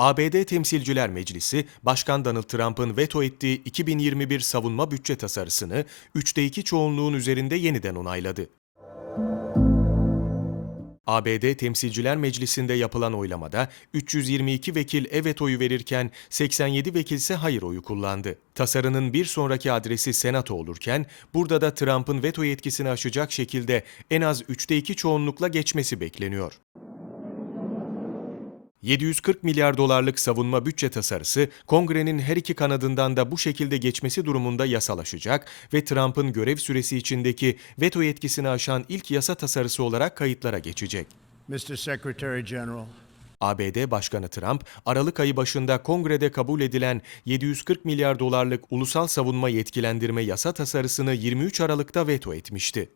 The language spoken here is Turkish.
ABD Temsilciler Meclisi, Başkan Donald Trump'ın veto ettiği 2021 savunma bütçe tasarısını 3'te 2 çoğunluğun üzerinde yeniden onayladı. ABD Temsilciler Meclisi'nde yapılan oylamada 322 vekil evet oyu verirken 87 vekil ise hayır oyu kullandı. Tasarının bir sonraki adresi Senato olurken burada da Trump'ın veto yetkisini aşacak şekilde en az 3'te 2 çoğunlukla geçmesi bekleniyor. 740 milyar dolarlık savunma bütçe tasarısı, kongrenin her iki kanadından da bu şekilde geçmesi durumunda yasalaşacak ve Trump'ın görev süresi içindeki veto yetkisini aşan ilk yasa tasarısı olarak kayıtlara geçecek. Mr. Secretary General, ABD Başkanı Trump, Aralık ayı başında kongrede kabul edilen 740 milyar dolarlık ulusal savunma yetkilendirme yasa tasarısını 23 Aralık'ta veto etmişti.